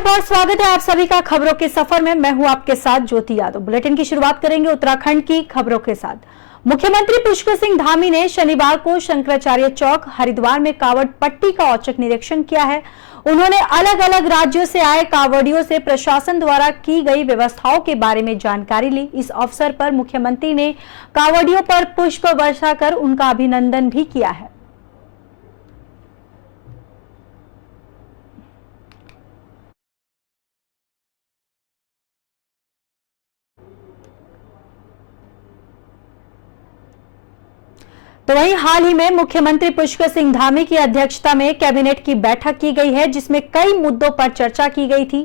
बहुत बहुत स्वागत है आप सभी का खबरों के सफर में। मैं हूं आपके साथ ज्योति यादव। बुलेटिन की शुरुआत करेंगे उत्तराखंड की खबरों के साथ। मुख्यमंत्री पुष्कर सिंह धामी ने शनिवार को शंकराचार्य चौक हरिद्वार में कावड़ पट्टी का औचक निरीक्षण किया है। उन्होंने अलग अलग राज्यों से आए कावड़ियों से प्रशासन द्वारा की गई व्यवस्थाओं के बारे में जानकारी ली। इस अवसर पर मुख्यमंत्री ने कावड़ियों पर पुष्प वर्षा कर उनका अभिनंदन भी किया है। तो वहीं हाल ही में मुख्यमंत्री पुष्कर सिंह धामी की अध्यक्षता में कैबिनेट की बैठक की गई है, जिसमें कई मुद्दों पर चर्चा की गई थी।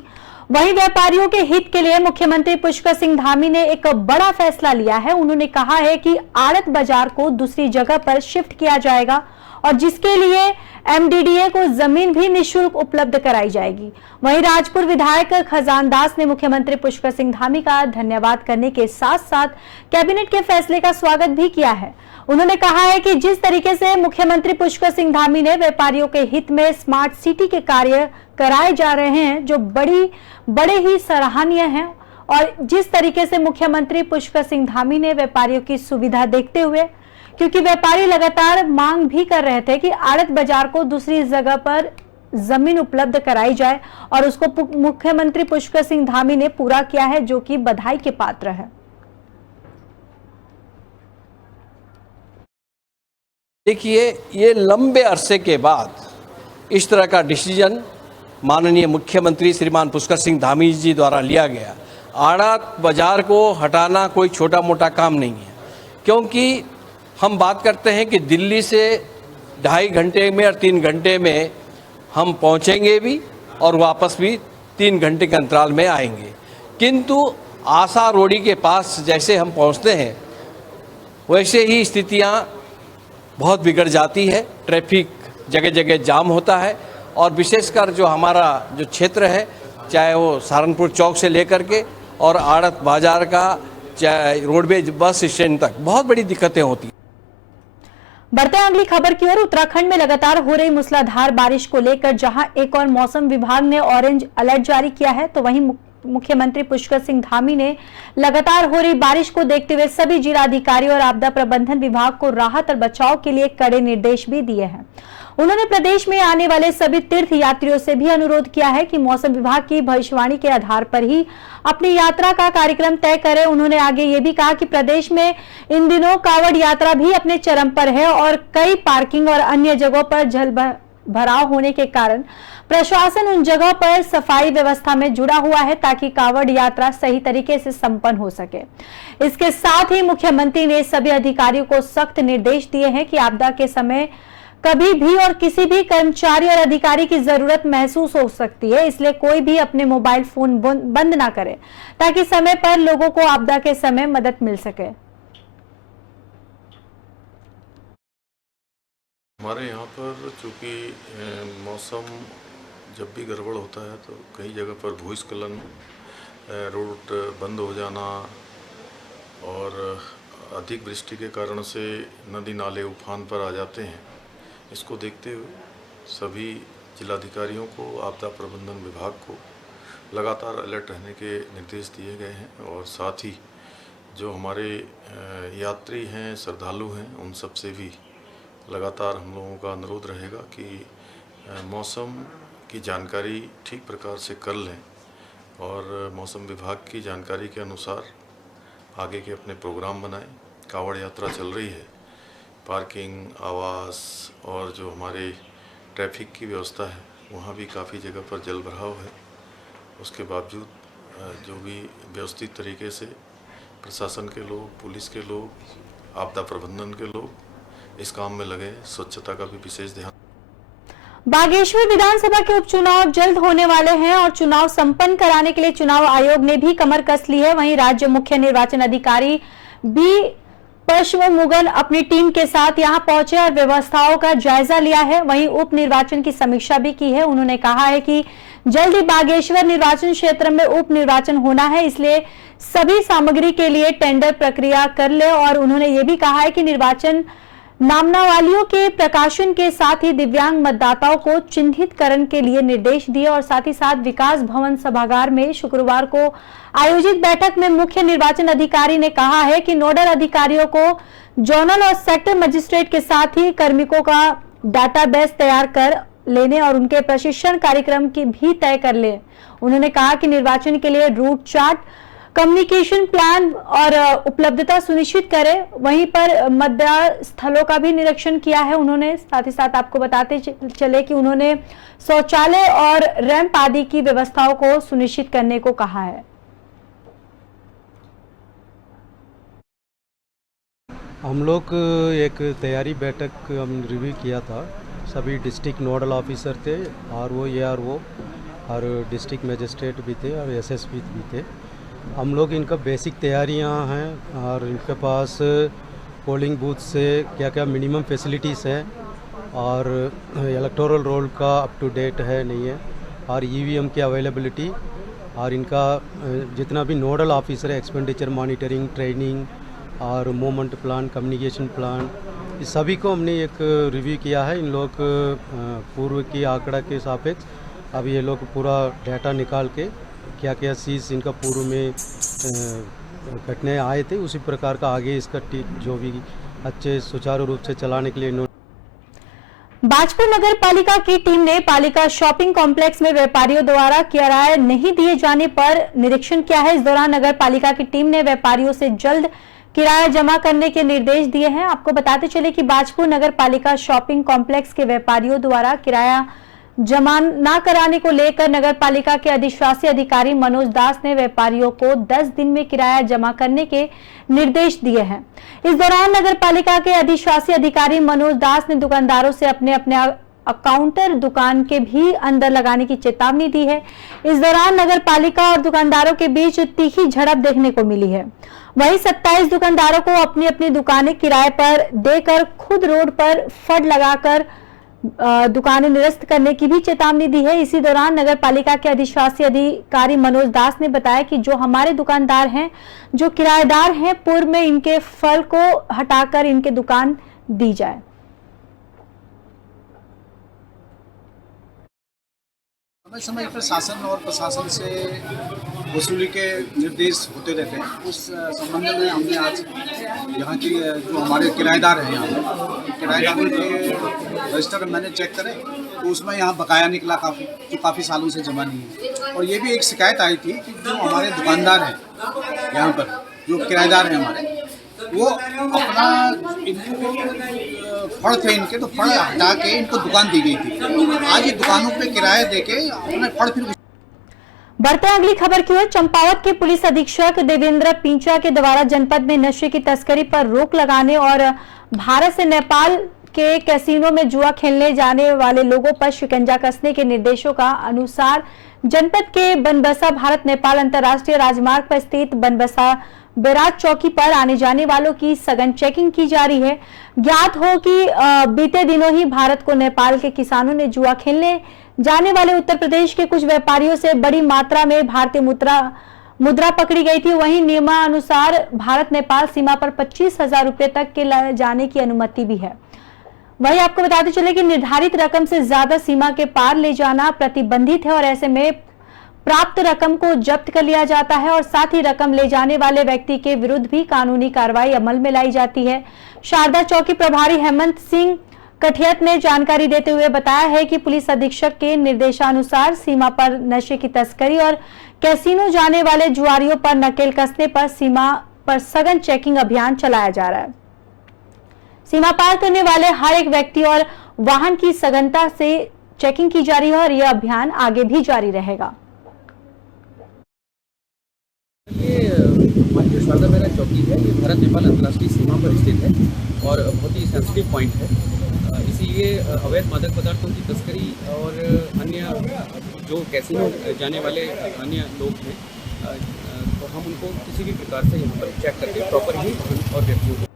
वहीं व्यापारियों के हित के लिए मुख्यमंत्री पुष्कर सिंह धामी ने एक बड़ा फैसला लिया है। उन्होंने कहा है कि आड़त बाजार को दूसरी जगह पर शिफ्ट किया जाएगा और जिसके लिए एमडीडीए को जमीन भी निःशुल्क उपलब्ध कराई जाएगी। वहीं राजपुर विधायक खजान दास ने मुख्यमंत्री पुष्कर सिंह धामी का धन्यवाद करने के साथ साथ कैबिनेट के फैसले का स्वागत भी किया है। उन्होंने कहा है कि जिस तरीके से मुख्यमंत्री पुष्कर सिंह धामी ने व्यापारियों के हित में स्मार्ट सिटी के कार्य कराए जा रहे हैं, जो बड़े ही सराहनीय हैं, और जिस तरीके से मुख्यमंत्री पुष्कर सिंह धामी ने व्यापारियों की सुविधा देखते हुए, क्योंकि व्यापारी लगातार मांग भी कर रहे थे कि आड़त बाजार को दूसरी जगह पर जमीन उपलब्ध कराई जाए, और उसको मुख्यमंत्री पुष्कर सिंह धामी ने पूरा किया है, जो कि बधाई के पात्र है। देखिए, ये लंबे अरसे के बाद इस तरह का डिसीजन माननीय मुख्यमंत्री श्रीमान पुष्कर सिंह धामी जी द्वारा लिया गया। आड़त बाजार को हटाना कोई छोटा मोटा काम नहीं है, क्योंकि हम बात करते हैं कि दिल्ली से 2.5 घंटे में और 3 घंटे में हम पहुंचेंगे भी और वापस भी 3 घंटे के अंतराल में आएंगे, किंतु आशा रोडी के पास जैसे हम पहुंचते हैं वैसे ही स्थितियां बहुत बिगड़ जाती है। ट्रैफिक जगह जगह जाम होता है, और विशेषकर जो हमारा जो क्षेत्र है, चाहे वो सहारनपुर चौक से लेकर के और आड़त बाजार का, चाहे रोडवेज बस स्टैंड तक बहुत बड़ी दिक्कतें होती हैं। बढ़ते हैं अगली खबर की ओर। उत्तराखंड में लगातार हो रही मूसलाधार बारिश को लेकर जहां एक और मौसम विभाग ने ऑरेंज अलर्ट जारी किया है, तो वहीं मुख्यमंत्री पुष्कर सिंह धामी ने लगातार हो रही बारिश को देखते हुए सभी जिलाधिकारी और आपदा प्रबंधन विभाग को राहत और बचाव के लिए कड़े निर्देश भी दिए हैं। उन्होंने प्रदेश में आने वाले सभी तीर्थ यात्रियों से भी अनुरोध किया है कि मौसम विभाग की भविष्यवाणी के आधार पर ही अपनी यात्रा का कार्यक्रम तय करें। उन्होंने आगे ये भी कहा कि प्रदेश में इन दिनों कावड़ यात्रा भी अपने चरम पर है और कई पार्किंग और अन्य जगहों पर जल भराव होने के कारण प्रशासन उन जगह पर सफाई व्यवस्था में जुड़ा हुआ है, ताकि कावड़ यात्रा सही तरीके से संपन्न हो सके। इसके साथ ही मुख्यमंत्री ने सभी अधिकारियों को सख्त निर्देश दिए हैं कि आपदा के समय कभी भी और किसी भी कर्मचारी और अधिकारी की जरूरत महसूस हो सकती है, इसलिए कोई भी अपने मोबाइल फोन बंद ना करे, ताकि समय पर लोगों को आपदा के समय मदद मिल सके। हमारे यहाँ पर चूँकि मौसम जब भी गड़बड़ होता है तो कई जगह पर भूस्खलन, रोड बंद हो जाना और अधिक वृष्टि के कारण से नदी नाले उफान पर आ जाते हैं। इसको देखते हुए सभी जिलाधिकारियों को, आपदा प्रबंधन विभाग को लगातार अलर्ट रहने के निर्देश दिए गए हैं, और साथ ही जो हमारे यात्री हैं, श्रद्धालु हैं, उन सब से भी लगातार हम लोगों का अनुरोध रहेगा कि मौसम की जानकारी ठीक प्रकार से कर लें और मौसम विभाग की जानकारी के अनुसार आगे के अपने प्रोग्राम बनाएं। कावड़ यात्रा चल रही है, पार्किंग, आवास और जो हमारे ट्रैफिक की व्यवस्था है वहाँ भी काफ़ी जगह पर जल भराव है। उसके बावजूद जो भी व्यवस्थित तरीके से प्रशासन के लोग, पुलिस के लोग, आपदा प्रबंधन के लोग इस काम में लगे, स्वच्छता का भी विशेष ध्यान। बागेश्वर विधानसभा के उपचुनाव जल्द होने वाले हैं और चुनाव संपन्न कराने के लिए चुनाव आयोग ने भी कमर कस ली है। वहीं राज्य मुख्य निर्वाचन अधिकारी बी पश्चिमुगन अपनी टीम के साथ यहां पहुंचे और व्यवस्थाओं का जायजा लिया है। वहीं उप निर्वाचन की समीक्षा भी की है। उन्होंने कहा है कि जल्द ही बागेश्वर निर्वाचन क्षेत्र में उप निर्वाचन होना है, इसलिए सभी सामग्री के लिए टेंडर प्रक्रिया कर ले, और उन्होंने ये भी कहा है कि निर्वाचन नामनावलियों के प्रकाशन के साथ ही दिव्यांग मतदाताओं को चिन्हितकरण के लिए निर्देश दिए और साथ ही साथ विकास भवन सभागार में शुक्रवार को आयोजित बैठक में मुख्य निर्वाचन अधिकारी ने कहा है कि नोडल अधिकारियों को जोनल और सेक्टर मजिस्ट्रेट के साथ ही कार्मिकों का डाटाबेस तैयार कर लेने और उनके प्रशिक्षण कार्यक्रम की भी तय कर ले। उन्होंने कहा कि निर्वाचन के लिए रूट चार्ट, कम्युनिकेशन प्लान और उपलब्धता सुनिश्चित करें। वहीं पर मतदान स्थलों का भी निरीक्षण किया है उन्होंने। साथ ही साथ आपको बताते चले कि उन्होंने शौचालय और रैंप आदि की व्यवस्थाओं को सुनिश्चित करने को कहा है। हम लोग एक तैयारी बैठक हम रिव्यू किया था। सभी डिस्ट्रिक्ट नोडल ऑफिसर थे, आरओ, एआरओ और डिस्ट्रिक्ट मजिस्ट्रेट भी थे और एसएसपी भी थे। हम लोग इनका बेसिक तैयारियां हैं और इनके पास पोलिंग बूथ से क्या क्या मिनिमम फैसिलिटीज़ हैं और इलेक्टोरल रोल का अप टू डेट है नहीं है और ईवीएम की अवेलेबिलिटी और इनका जितना भी नोडल ऑफिसर है, एक्सपेंडिचर मॉनिटरिंग, ट्रेनिंग और मूवमेंट प्लान, कम्युनिकेशन प्लान, इस सभी को हमने एक रिव्यू किया है। इन लोग पूर्व की आंकड़ा के सापेक्ष अब ये लोग पूरा डाटा निकाल के क्या क्या चीज़ इनका पूर्व में घटनाएं आए थे उसी प्रकार का आगे इसका जो भी अच्छे सुचारू रूप से चलाने के लिए बाजपुर नगर पालिका की टीम ने पालिका शॉपिंग कॉम्प्लेक्स में व्यापारियों द्वारा किराया नहीं दिए जाने पर निरीक्षण किया है। इस दौरान नगर पालिका की टीम ने व्यापारियों से जल्द किराया जमा करने के निर्देश दिए हैं। आपको बताते चले कि बाजपुर नगर पालिका शॉपिंग कॉम्प्लेक्स के व्यापारियों द्वारा किराया जमा न कराने को लेकर नगर पालिका के अधिशासी अधिकारी मनोज दास ने व्यापारियों को 10 दिन में किराया जमा करने के निर्देश दिए हैं। इस दौरान नगर पालिका के अधिशासी अधिकारी मनोज दास ने दुकानदारों से अपने अपने काउंटर दुकान के भी अंदर लगाने की चेतावनी दी है। इस दौरान नगर पालिका और दुकानदारों के बीच तीखी झड़प देखने को मिली है। वहीं 27 दुकानदारों को अपनी अपनी दुकानें किराए पर देकर खुद रोड पर फड़ लगाकर दुकानें निरस्त करने की भी चेतावनी दी है। इसी दौरान नगर पालिका के अधिशासी अधिकारी मनोज दास ने बताया कि जो हमारे दुकानदार हैं, जो किराएदार हैं, पूर्व में इनके फल को हटाकर इनके दुकान दी जाए। समय समय पर शासन और प्रशासन से वसूली के निर्देश होते रहते हैं। उस संबंध में हमने आज यहाँ की जो हमारे किराएदार हैं, यहाँ किराएदारों के रजिस्टर मैंने चेक करे तो उसमें यहाँ बकाया निकला जो काफ़ी सालों से जमा नहीं है। और ये भी एक शिकायत आई थी कि जो हमारे दुकानदार हैं यहाँ पर, जो किराएदार हैं हमारे, वो अपना फड़ थे इनके, तो फड़ हटा के इनको दुकान दी गई थी। आज ये दुकानों पे किराया देके अपने फड़ फिर। बढ़ते अगली खबर की ओर। चंपावत के पुलिस अधीक्षक देवेंद्र पिंचा के द्वारा जनपद में नशे की तस्करी पर रोक लगाने और भारत से नेपाल के कैसीनो में जुआ खेलने जाने वाले लोगों पर शिकंजा कसने के निर्देशों का अनुसार जनपद के बनबसा भारत नेपाल अंतर्राष्ट्रीय राजमार्ग पर स्थित बनबसा बैराज चौकी पर आने जाने वालों की सघन चेकिंग की जा रही है। ज्ञात हो कि बीते दिनों ही भारत को नेपाल के किसानों ने जुआ खेलने जाने वाले उत्तर प्रदेश के कुछ व्यापारियों से बड़ी मात्रा में भारतीय मुद्रा पकड़ी गई थी। वहीं नियमानुसार भारत नेपाल सीमा पर 25,000 रुपए तक के ले जाने की अनुमति भी है। वहीं आपको बताते चले कि निर्धारित रकम से ज्यादा सीमा के पार ले जाना प्रतिबंधित है और ऐसे में प्राप्त रकम को जब्त कर लिया जाता है और साथ ही रकम ले जाने वाले व्यक्ति के विरुद्ध भी कानूनी कार्रवाई अमल में लाई जाती है। शारदा चौकी प्रभारी हेमंत सिंह कठियत ने जानकारी देते हुए बताया है कि पुलिस अधीक्षक के निर्देशानुसार सीमा पर नशे की तस्करी और कैसीनो जाने वाले जुआरियों पर नकेल कसने पर सीमा पर सघन चेकिंग अभियान चलाया जा रहा है। सीमा पार करने वाले हर एक व्यक्ति और वाहन की सघनता से चेकिंग की जा रही है और यह अभियान आगे भी जारी रहेगा। ये जो शारदा बैराज चौकी है, ये भारत नेपाल अंतर्राष्ट्रीय सीमा पर स्थित है और बहुत ही सेंसिटिव पॉइंट है। इसीलिए अवैध मादक पदार्थों की तस्करी और अन्य जो कैसीनो जाने वाले अन्य लोग हैं, तो हम उनको किसी भी प्रकार से यहाँ पर चेक करके प्रॉपर ही और व्यक्तियों को।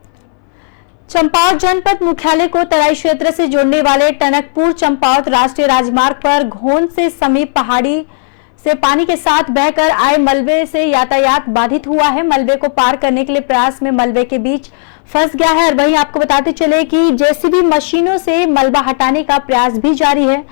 चंपावत जनपद मुख्यालय को तराई क्षेत्र से जोड़ने वाले टनकपुर चंपावत राष्ट्रीय राजमार्ग पर घोन से समीप पहाड़ी से पानी के साथ बहकर आए मलबे से यातायात बाधित हुआ है। मलबे को पार करने के लिए प्रयास में मलबे के बीच फंस गया है। और वहीं आपको बताते चले कि जेसीबी मशीनों से मलबा हटाने का प्रयास भी जारी है।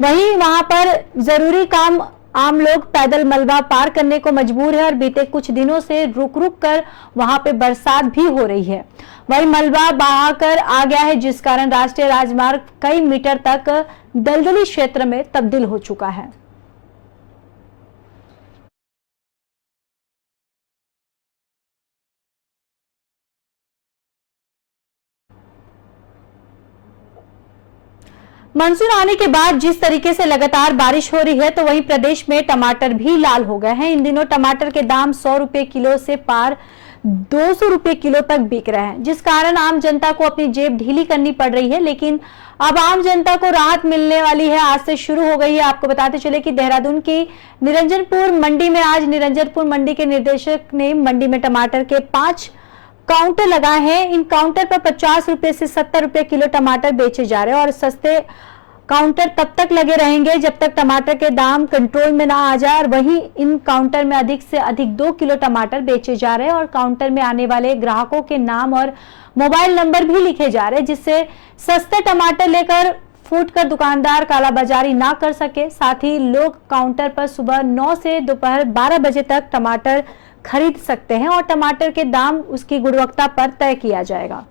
वहीं वहां पर जरूरी काम आम लोग पैदल मलबा पार करने को मजबूर है और बीते कुछ दिनों से रुक रुक कर वहां पे बरसात भी हो रही है। वहीं मलबा बहाकर आ गया है, जिस कारण राष्ट्रीय राजमार्ग कई मीटर तक दलदली क्षेत्र में तब्दील हो चुका है। मानसून आने के बाद जिस तरीके से लगातार बारिश हो रही है, तो वहीं प्रदेश में टमाटर भी लाल हो गए हैं। इन दिनों टमाटर के दाम 100 रुपए किलो से पार 200 रुपए किलो तक बिक रहे हैं, जिस कारण आम जनता को अपनी जेब ढीली करनी पड़ रही है। लेकिन अब आम जनता को राहत मिलने वाली है, आज से शुरू हो गई है। आपको बताते चले कि देहरादून की निरंजनपुर मंडी में आज निरंजनपुर मंडी के निदेशक ने मंडी में टमाटर के 5 काउंटर लगाए हैं। इन काउंटर पर 50 रुपए से 70 रुपए किलो टमाटर बेचे जा रहे हैं और सस्ते काउंटर तब तक लगे रहेंगे जब तक टमाटर के दाम कंट्रोल में ना आ जाए। और वहीं इन काउंटर में अधिक से अधिक 2 किलो टमाटर बेचे जा रहे हैं और काउंटर में आने वाले ग्राहकों के नाम और मोबाइल नंबर भी लिखे जा रहे हैं, जिससे सस्ते टमाटर लेकर फूट कर दुकानदार कालाबाजारी ना कर सके। साथ ही लोग काउंटर पर सुबह 9 से दोपहर 12 बजे तक टमाटर खरीद सकते हैं और टमाटर के दाम उसकी गुणवत्ता पर तय किया जाएगा।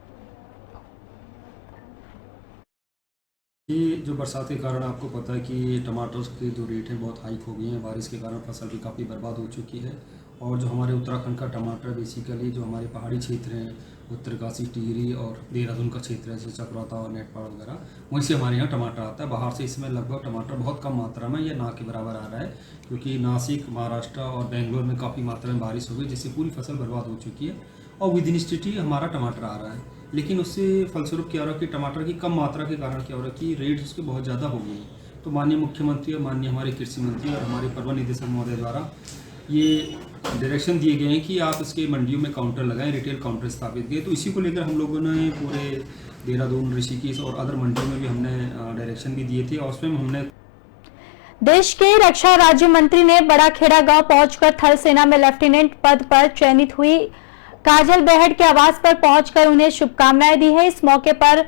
ये जो बरसात के कारण आपको पता है कि टमाटर के जो रेट हैं बहुत हाइक हो गए हैं। बारिश के कारण फसल भी काफ़ी बर्बाद हो चुकी है और जो हमारे उत्तराखंड का टमाटर बेसिकली जो हमारे पहाड़ी क्षेत्र हैं, उत्तरकाशी, टिहरी और देहरादून का क्षेत्र है, जैसे चक्रवाता और नेटपाड़ वगैरह, वहीं से हमारे यहाँ टमाटर आता है। बाहर से इसमें लगभग टमाटर बहुत कम मात्रा में या ना के बराबर आ रहा है, क्योंकि नासिक, महाराष्ट्र और बेंगलोर में काफ़ी मात्रा में बारिश हो गई, जिससे पूरी फसल बर्बाद हो चुकी है और विद इन स्टेट हमारा टमाटर आ रहा है। लेकिन उससे फलस्वरूप क्या हो रहा है कि टमाटर की कम मात्रा के कारण क्या हो रहा है कि रेट उसके बहुत ज़्यादा हो गए हैं। तो माननीय मुख्यमंत्री और माननीय हमारे कृषि मंत्री और हमारे प्रबंध निदेशक महोदय द्वारा ये डायरेक्शन दिए गए हैं कि आप इसके मंडियों में काउंटर लगाएं, रिटेल काउंटर स्थापित किए। तो इसी को लेकर हम लोगों ने पूरे देहरादून, ऋषिकेश और अदर मंडियों में भी हमने डायरेक्शन भी दिए थे और उसमें हमने देश के रक्षा राज्य मंत्री ने बड़ाखेड़ा गांव पहुंचकर थल सेना में लेफ्टिनेंट पद पर चयनित हुई काजल बेहड के आवास पर पहुंचकर उन्हें शुभकामनाएं दी है। इस मौके पर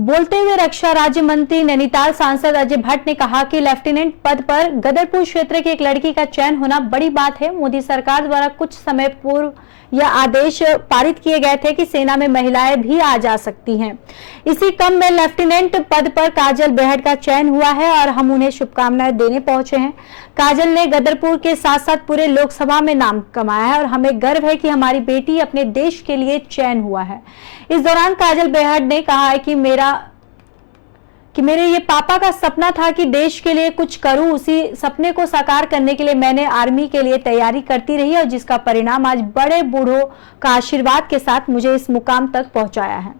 बोलते हुए रक्षा राज्य मंत्री नैनीताल सांसद अजय भट्ट ने कहा कि लेफ्टिनेंट पद पर गदरपुर क्षेत्र की एक लड़की का चयन होना बड़ी बात है। मोदी सरकार द्वारा कुछ समय पूर्व यह आदेश पारित किए गए थे कि सेना में महिलाएं भी आ जा सकती हैं। इसी क्रम में लेफ्टिनेंट पद पर काजल बेहड का चयन हुआ है और हम उन्हें शुभकामनाएं देने पहुंचे हैं। काजल ने गदरपुर के साथ साथ पूरे लोकसभा में नाम कमाया है और हमें गर्व है कि हमारी बेटी अपने देश के लिए चयन हुआ है। इस दौरान काजल बेहड ने कहा है कि मेरे ये पापा का सपना था कि देश के लिए कुछ करूं, उसी सपने को साकार करने के लिए मैंने आर्मी के लिए तैयारी करती रही और जिसका परिणाम आज बड़े बूढ़ों का आशीर्वाद के साथ मुझे इस मुकाम तक पहुंचाया है।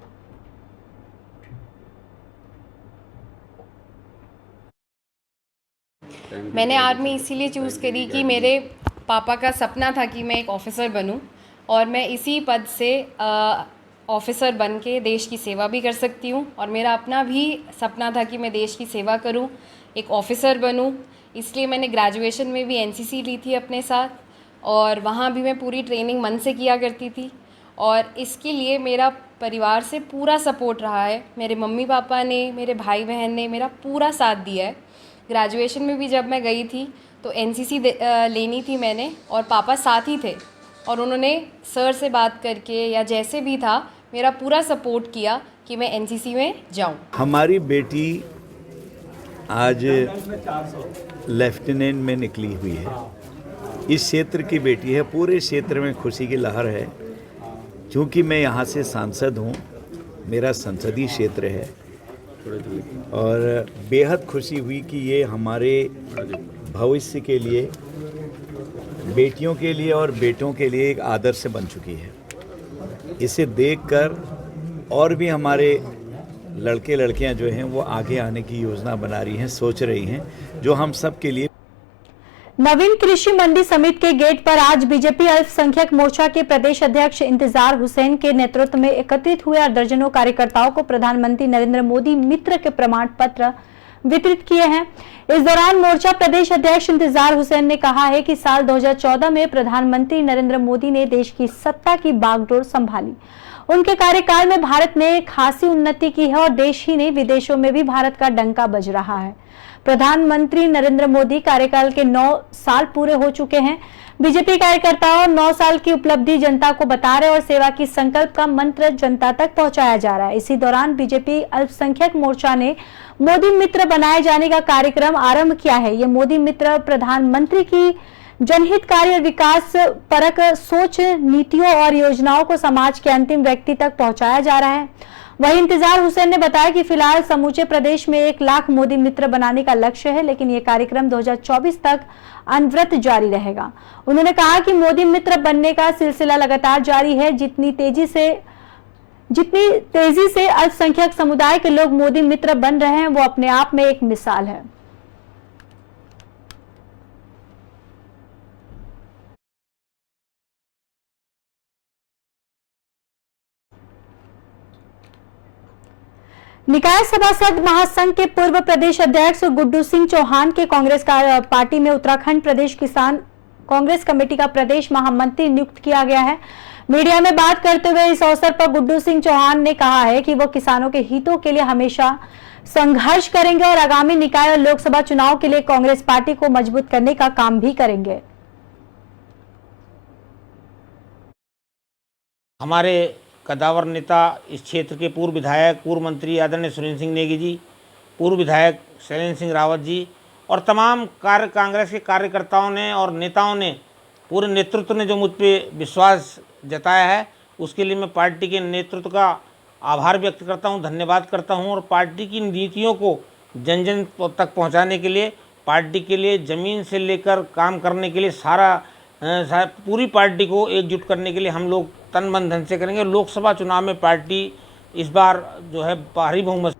मैंने आर्मी इसीलिए चूज़ करी कि मेरे पापा का सपना था कि मैं एक ऑफिसर बनूं और मैं इसी पद से ऑफिसर बन के देश की सेवा भी कर सकती हूँ। और मेरा अपना भी सपना था कि मैं देश की सेवा करूँ, एक ऑफिसर बनूँ। इसलिए मैंने ग्रेजुएशन में भी एनसीसी ली थी अपने साथ और वहाँ भी मैं पूरी ट्रेनिंग मन से किया करती थी और इसके लिए मेरा परिवार से पूरा सपोर्ट रहा है। मेरे मम्मी पापा ने, मेरे भाई बहन ने मेरा पूरा साथ दिया है। ग्रेजुएशन में भी जब मैं गई थी तो एनसीसी लेनी थी मैंने और पापा साथ ही थे और उन्होंने सर से बात करके या जैसे भी था मेरा पूरा सपोर्ट किया कि मैं एनसीसी में जाऊं। हमारी बेटी आज लेफ्टिनेंट में निकली हुई है। इस क्षेत्र की बेटी है, पूरे क्षेत्र में खुशी की लहर है। क्योंकि मैं यहाँ से सांसद हूँ, मेरा संसदीय क्षेत्र है और बेहद खुशी हुई कि ये हमारे भविष्य के लिए, बेटियों के लिए और बेटों के लिए एक आदर्श बन चुकी है। इसे देखकर और भी हमारे लड़के लड़कियां जो हैं वो आगे आने की योजना बना रही हैं, सोच रही हैं, जो हम सब के लिए। नवीन कृषि मंडी समिति के गेट पर आज बीजेपी अल्पसंख्यक मोर्चा के प्रदेश अध्यक्ष इंतजार हुसैन के नेतृत्व में एकत्रित हुए और दर्जनों कार्यकर्ताओं को प्रधानमंत्री नरेंद्र मोदी मित्र के प्रमाण पत्र वितरित किए हैं। इस दौरान मोर्चा प्रदेश अध्यक्ष इंतजार हुसैन ने कहा है कि साल 2014 में प्रधानमंत्री नरेंद्र मोदी ने देश की सत्ता की बागडोर संभाली। उनके कार्यकाल में भारत ने खासी उन्नति की है और देश ही नहीं विदेशों में भी भारत का डंका बज रहा है। प्रधानमंत्री नरेंद्र मोदी कार्यकाल के 9 साल पूरे हो चुके हैं। बीजेपी कार्यकर्ताओं 9 साल की उपलब्धि जनता को बता रहे और सेवा की संकल्प का मंत्र जनता तक पहुंचाया जा रहा है। इसी दौरान बीजेपी अल्पसंख्यक मोर्चा ने मोदी मित्र बनाए जाने का कार्यक्रम आरंभ किया है। ये मोदी मित्र प्रधानमंत्री की जनहितकारी और विकास परक सोच, नीतियों और योजनाओं को समाज के अंतिम व्यक्ति तक पहुंचाया जा रहा है। वहीं इंतजार हुसैन ने बताया कि फिलहाल समूचे प्रदेश में 1 लाख मोदी मित्र बनाने का लक्ष्य है, लेकिन ये कार्यक्रम 2024 तक अनवरत जारी रहेगा। उन्होंने कहा कि मोदी मित्र बनने का सिलसिला लगातार जारी है। जितनी तेजी से अल्पसंख्यक समुदाय के लोग मोदी मित्र बन रहे हैं वो अपने आप में एक मिसाल है। निकाय सभासद महासंघ के पूर्व प्रदेश अध्यक्ष गुड्डू सिंह चौहान के कांग्रेस पार्टी में उत्तराखंड प्रदेश किसान कांग्रेस कमेटी का प्रदेश महामंत्री नियुक्त किया गया है। मीडिया में बात करते हुए इस अवसर पर गुड्डू सिंह चौहान ने कहा है कि वो किसानों के हितों के लिए हमेशा संघर्ष करेंगे और आगामी निकाय और लोकसभा चुनाव के लिए कांग्रेस पार्टी को मजबूत करने का काम भी करेंगे। हमारे कदावर नेता इस क्षेत्र के पूर्व विधायक, पूर्व मंत्री आदरणीय सुरेंद्र सिंह नेगी जी, पूर्व विधायक शैलेंद्र सिंह रावत जी और तमाम कांग्रेस के कार्यकर्ताओं ने और नेताओं ने, पूरे नेतृत्व ने जो मुझ पर विश्वास जताया है, उसके लिए मैं पार्टी के नेतृत्व का आभार व्यक्त करता हूं, धन्यवाद करता हूं। और पार्टी की नीतियों को जन जन तक पहुंचाने के लिए, पार्टी के लिए ज़मीन से लेकर काम करने के लिए पूरी पार्टी को एकजुट करने के लिए हम लोग तन मन धन से करेंगे। लोकसभा चुनाव में पार्टी इस बार जो है भारी बहुमत।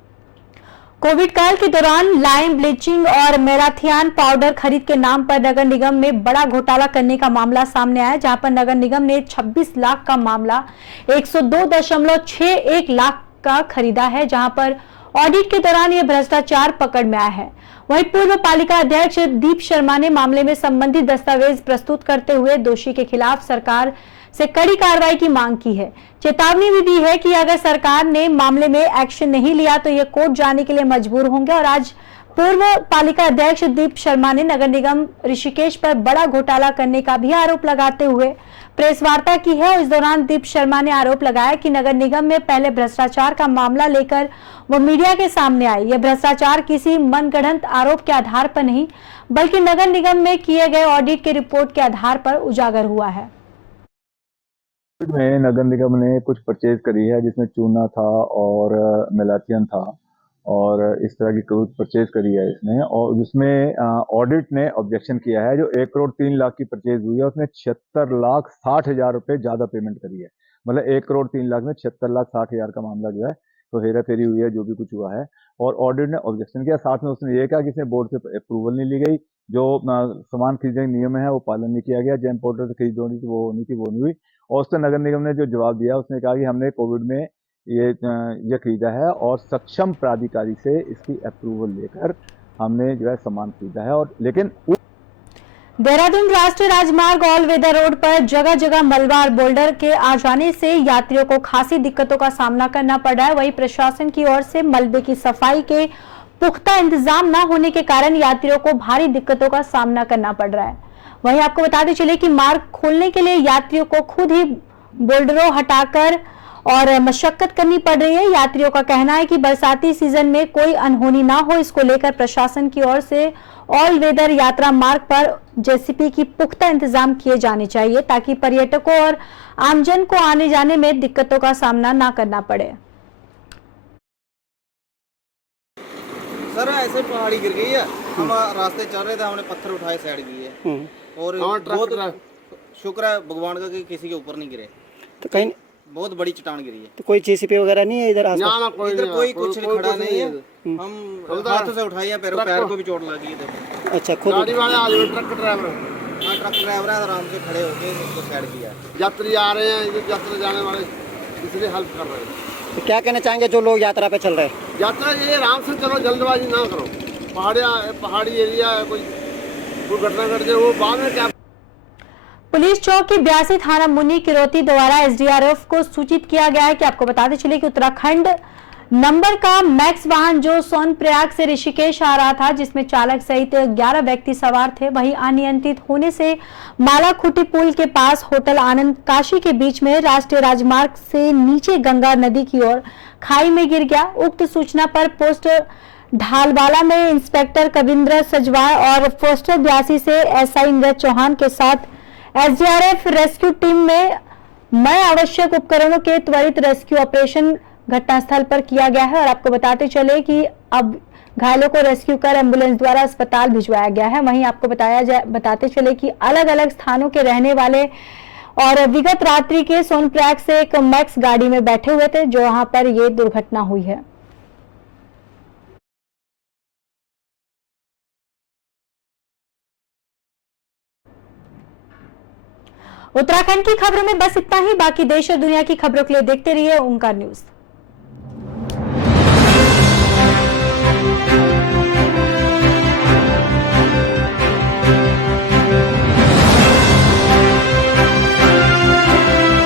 कोविड काल के दौरान लाइम, ब्लीचिंग और मेलाथियान पाउडर खरीद के नाम पर नगर निगम में बड़ा घोटाला करने का मामला सामने आया, जहां पर नगर निगम ने 26 लाख का मामला 102.61 लाख का खरीदा है, जहां पर ऑडिट के दौरान यह भ्रष्टाचार पकड़ में आया है। वहीं पूर्व पालिका अध्यक्ष दीप शर्मा ने मामले में संबंधित दस्तावेज प्रस्तुत करते हुए दोषी के खिलाफ सरकार से कड़ी कार्रवाई की मांग की है। चेतावनी भी दी है कि अगर सरकार ने मामले में एक्शन नहीं लिया तो ये कोर्ट जाने के लिए मजबूर होंगे। और आज पूर्व पालिका अध्यक्ष दीप शर्मा ने नगर निगम ऋषिकेश पर बड़ा घोटाला करने का भी आरोप लगाते हुए प्रेस वार्ता की है। इस दौरान दीप शर्मा ने आरोप लगाया कि नगर निगम में पहले भ्रष्टाचार का मामला लेकर वो मीडिया के सामने आई। यह भ्रष्टाचार किसी मनगढ़ंत आरोप के आधार पर नहीं, बल्कि नगर निगम में किए गए ऑडिट की रिपोर्ट के आधार पर उजागर हुआ है। में नगर निगम ने कुछ परचेज करी है, जिसमें चूना था और मेलाथियन था और इस तरह की कुछ परचेज करी है इसने, और जिसमें ऑडिट ने ऑब्जेक्शन किया है। जो 1 करोड़ 3 लाख की परचेज हुई है उसमें 76,60,000 रुपए ज्यादा पेमेंट करी है। मतलब 1 करोड़ 3 लाख में 76,60,000 का मामला जो है तो हेरा फेरी हुई है, जो भी कुछ हुआ है। और ऑडिट ने ऑब्जेक्शन किया। साथ में उसने ये कहा कि इसमें बोर्ड से अप्रूवल नहीं ली गई, जो सामान खरीदने के नियम है वो पालन नहीं किया गया, जो इम्पोर्टर से खरीद होनी थी वो होनी थी वो नहीं हुई। और उसने नगर निगम ने जो जवाब दिया उसने कहा कि हमने कोविड में ये खरीदा है और सक्षम प्राधिकारी से इसकी अप्रूवल लेकर हमने जो है सामान खरीदा है। और लेकिन देहरादून राष्ट्रीय राजमार्ग ऑल वेदर रोड पर जगह जगह मलबा और बोल्डर के आ जाने से यात्रियों को खासी दिक्कतों का सामना करना पड़ रहा है। वहीं प्रशासन की ओर से मलबे की सफाई के पुख्ता इंतजाम न होने के कारण यात्रियों को भारी दिक्कतों का सामना करना पड़ रहा है। वहीं आपको बताते चले कि मार्ग खोलने के लिए यात्रियों को खुद ही बोल्डरों हटाकर और मशक्कत करनी पड़ रही है। यात्रियों का कहना है कि बरसाती सीजन में कोई अनहोनी ना हो, इसको लेकर प्रशासन की ओर से ऑल वेदर यात्रा मार्ग पर जेसीपी की पुख्ता इंतजाम किए जाने चाहिए, ताकि पर्यटकों और आमजन को आने जाने में दिक्कतों का सामना ना करना पड़े। सर ऐसे पहाड़ी गिर गई है, हम रास्ते चल रहे थे, हमने पत्थर उठाए साइड किए और बहुत शुक्र है भगवान का कि किसी के ऊपर नहीं गिरे। तो कहीं बहुत बड़ी चट्टान गिरी है। तो कोई जेसीपी वगैरह नहीं है इधर आसपास? इधर कोई कुछ खड़ा नहीं है। हम हाथों से उठाई है, पैर को भी चोट लगी है। अच्छा, खुद गाड़ी वाले आज ट्रक ड्राइवर, हाँ ट्रक ड्राइवर आराम से खड़े होकर उसको साइड किया। यात्री आ रहे हैं, यात्रा जाने वाले इसलिए हेल्प कर रहे हैं। तो क्या कहना चाहेंगे जो लोग यात्रा पे चल रहे हैं? यात्रा ये आराम से चलो, जल्दबाजी ना करो। पहाड़ी एरिया है, कोई दुर्घटना घट जाए वो बाद में क्या। पुलिस चौक के 82 थाना मुन्नी किरोती द्वारा एसडीआरएफ को सूचित किया गया है कि आपको बताते चले कि उत्तराखंड नंबर का मैक्स वाहन जो सोनप्रयाग से ऋषिकेश आ रहा था, जिसमें चालक सहित 11 व्यक्ति सवार थे, वहीं अनियंत्रित होने से मालाखुटी पुल के पास होटल आनंद काशी के बीच में राष्ट्रीय राजमार्ग से नीचे गंगा नदी की ओर खाई में गिर गया। उक्त सूचना पर पोस्ट ढालवाला में इंस्पेक्टर कविंद्र सजवार और पोस्टर 82 से एसआई इंद्र चौहान के साथ एसडीआरएफ रेस्क्यू टीम में नए आवश्यक उपकरणों के त्वरित रेस्क्यू ऑपरेशन घटनास्थल पर किया गया है। और आपको बताते चले कि अब घायलों को रेस्क्यू कर एम्बुलेंस द्वारा अस्पताल भिजवाया गया है। वहीं आपको बताते चले कि अलग अलग स्थानों के रहने वाले और विगत रात्रि के सोनप्रयाग से एक मैक्स गाड़ी में बैठे हुए थे, जो वहां पर ये दुर्घटना हुई है। उत्तराखंड की खबरों में बस इतना ही। बाकी देश और दुनिया की खबरों के लिए देखते रहिए ओंकार न्यूज।